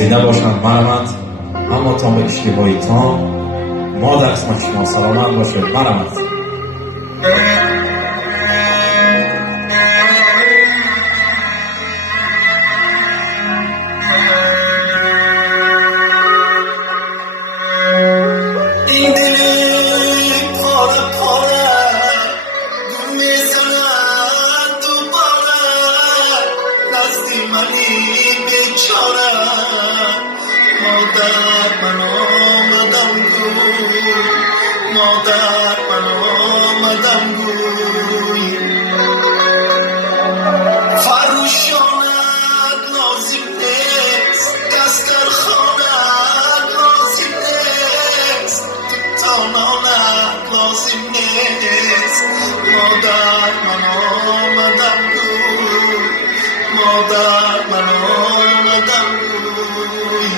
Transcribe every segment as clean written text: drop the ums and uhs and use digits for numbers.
زنده باشند مرمت، اما تا به اشتباهی تام ما در قسمت شما سلامت باشد مرمت. مادر من آمدم گوی فروشانت لازم نیست دستر خانت لازم نیست تانانت لازم نیست مادر من آمدم گوی مادر من آمدم گوی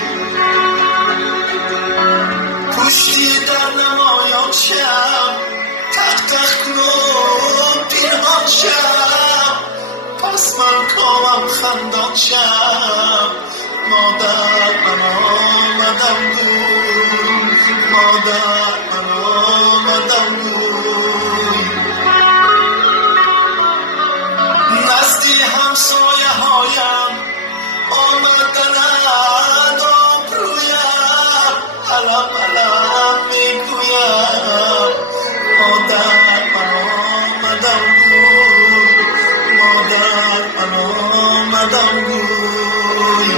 پشتی در نمایان شم تق تق کنو پیرهان شم پس من کامم خندان شم مادر من آمدم گوی مادر من آمدم گوی نزدی همسایه هایم آمدند آبرویم علم علم میگویم مادر من آمدم گوی مادر من آمدم گوی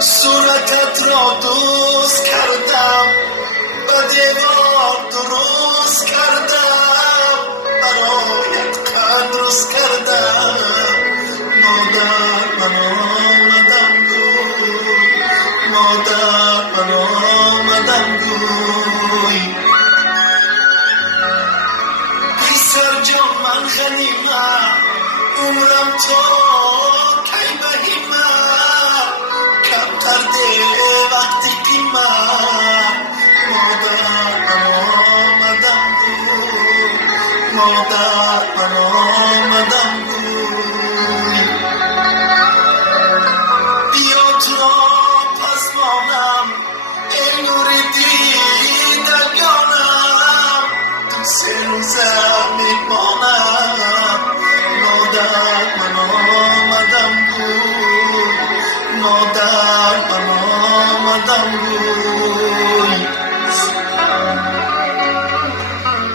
صورتت را دوست کردم به دیوار درست کردم برایت قدرست کردم مادر من آمدم گوی مادر من آمدم گوی بی سرجان من غنیمم عمرم تا کی بهیمم کمتر ده وقتی قیمم مادر من آمدم گوی مادر من آمدم گوی بیا تو را پس مانم ای نور دیدگانم تو سه روزه میمانم مادر من آمدم گوی مادر من آمدم گوی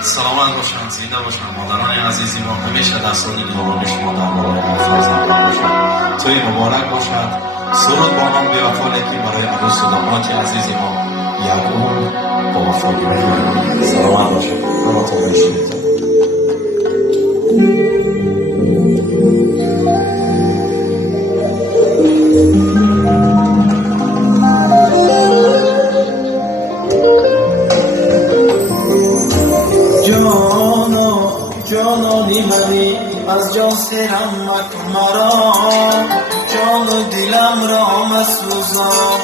سلامت باشند، زنده باشند مادران عزیزی ما، همیشه در سال دوم شما در بالای فرزند باشند. توی مبارک باشد. سرود با نام بیافاله که برای عروس و داماد عزیزی ما یعقوب با وفای بگیرد. سلامت باشند. براتون بشید. جانانی منی از جان سرم مکن مرا جان و دلم را مسوزان